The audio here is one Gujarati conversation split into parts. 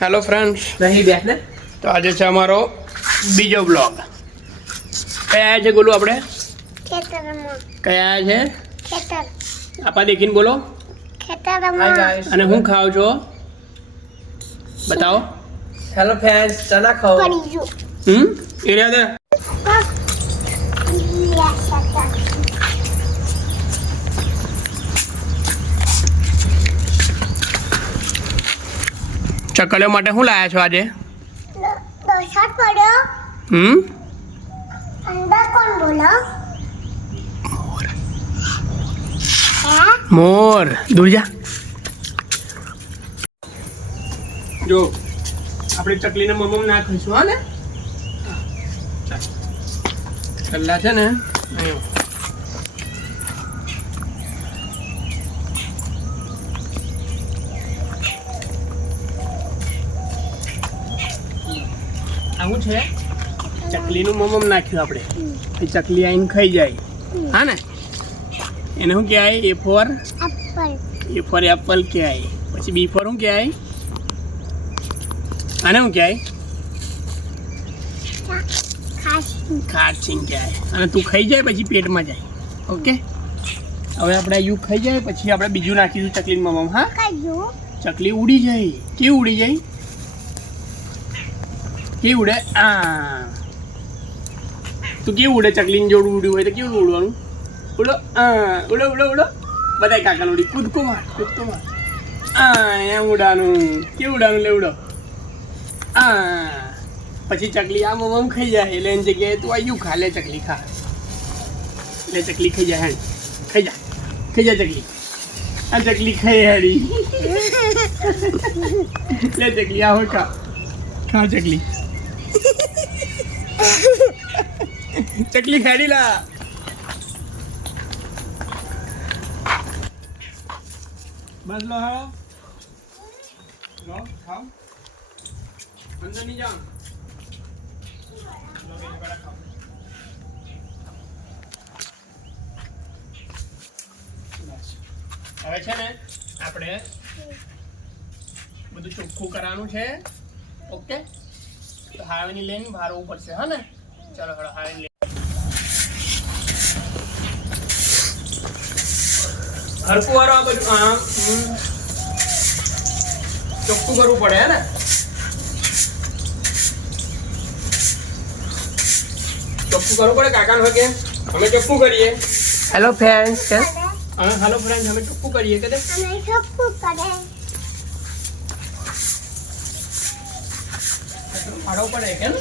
હેલો ફ્રેન્ડ્સ, નહીં બેઠ ને. તો આજે છે અમારો બીજો બ્લોગ. કયા આવ્યા છે ગોલું આપણે? ખેતરમાં. કયા આવ્યા છે? ખેતર. આપા દેખીને બોલો. ખેતરમાં. અને હું ખાવ છો બતાવો. હેલો ફ્રેન્ડ્સ, ચના ખાઓ. પડી ગયું. એ રહ્યા દે. ચકલીઓ માટે શું લાયા છો આજે? વરસાદ પડ્યો. અંદર કોણ બોલો? મોર. દૂર જા. જો આપણે ચકલીને મમમ નાખીશું. હા ને કલ્લા છે ને અહીં. આવું છે ચકલીનું મમમ નાખ્યું આપણે. એ ચકલી આવીને ખાઈ જાય. હા ને એને શું કહેવાય? એ ફોર એપલ. એપલ કહેવાય. પછી બી ફોર શું કહેવાય? આને શું કહેવાય? ખાટસિંગ કહેવાય. અને તું ખાઈ જાય પછી પેટમાં જાય. ઓકે, હવે આપણે યુ ખાઈ જાય પછી આપણે બીજું નાખીશું ચકલીનું મમમ. હા, કયું? ચકલી ઉડી જાય. કેવી ઉડી જાય? કેવી ઉડે? તું કેવું ઉડે? ચકલીની જોડું ઉડ્યું હોય તો કેવું ઉડવાનું? ઉડો ઉડો ઉડો ઉડો. બધા કાકા ઉડી. કૂદકો માર, કૂદકો માર. એમ ઉડાનું. કેવું ઉડાનું? લે ઉડો. પછી ચકલી આ મમમ ખાઈ જાય એટલે એની જગ્યાએ તું આ યુ ખા. લે ચકલી ખા. લે ચકલી ખાઈ જાય. હેડ ખાઈ જા. ખાઈ જા ચકલી. આ ચકલી ખાઈ હેડી. લે ચકલી આ હોય ખા. ખા ચકલી. ચકલી ખાડી લા. બસ લો હા લો ખાઓ. અંદર નહીં જાઓ. લો બેટા બડા ખાઓ. બસ હવે છે ને આપણે બધું ચોખ્ખું કરવાનું છે. ઓકે, તો હાવેની લઈને ભારવું પડશે. હા ને ચાલો હળો હાવેની લઈને હરકું વાળો આ બધું ચોખ્ખું કરવું પડે. હે ને ચોખ્ખું કરવું પડે. કાકાને હોય કે અમે ચોખ્ખું કરીએ. હેલો ફ્રેન્ડ્સ, હેલો ફ્રેન્ડ, અમે ચોખ્ખું કરીએ કે અમે ચોખ્ખું કરે. વાળવો પડે કેમ?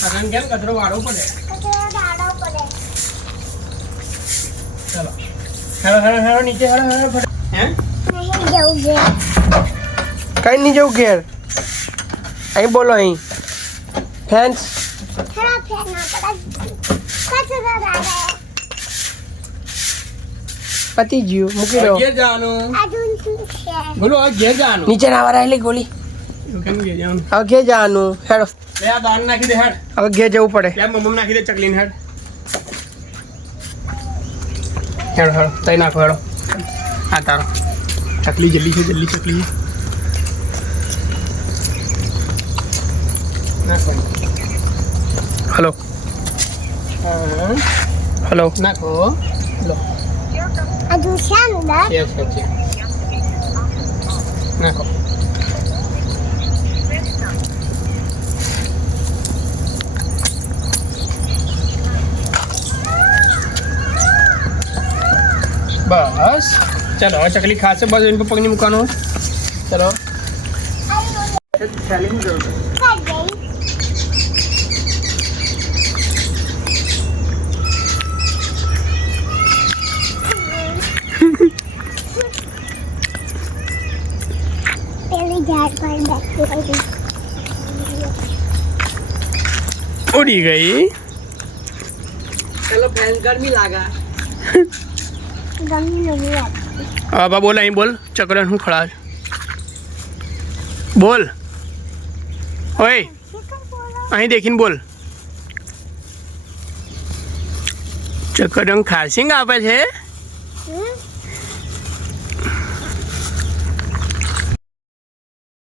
કાકાને કેમ કચરો વાળવો પડે? કચરો દાડો પડે. ચાલો હેલો હેલો હેલો નીચે હેલો હેલો ફટ. હે નહીં જવું ઘેર. કઈ નહીં જવું ઘેર. અહીં બોલો. અહીં ફ્રેન્ડ્સ, ખરા ફેરના પડે. કચરો દાડે. પતી ગયું. મૂકી દો. ઘેર જવાનું. આજુ શું છે? બોલો હવે ઘેર જવાનું. નીચે ના વરાયેલી ગોલી. એવું કેમ ઘેર જવાનું? હવે ઘેર જવાનું. હેડો, લે આ દાન નાખી દે. હેડ હવે ઘેર જવું પડે. લે મમ્મ નાખી દે ચકલીને. હેડ હેડો હેડો તઈ નાખો. હેડો હા તારો ચકલી જલ્દી છે. જલ્દી ચકલી નાખો. Hello hello. નાખો. લો આજુ છે અંદર. છે નાખો. બસ ચાલો હવે ચકલી ખાશે. બસ એની પર પગની મૂકવાનું. ચલો ચાલી હું જવું. કઈ ગઈ? પેલી ઝાડ પર બેઠી હતી. ઉડી ગઈ. હેલો ફ્રેન્ડ્સ, ગરમી લાગે. ગમી નથી વાત. બાબા બોલ. અહીં બોલ. ચકલીને શું ખળાવે? બોલ. ઓય અહીં દેખીને બોલ. ચકલીને ખારસિંગ આપે છે.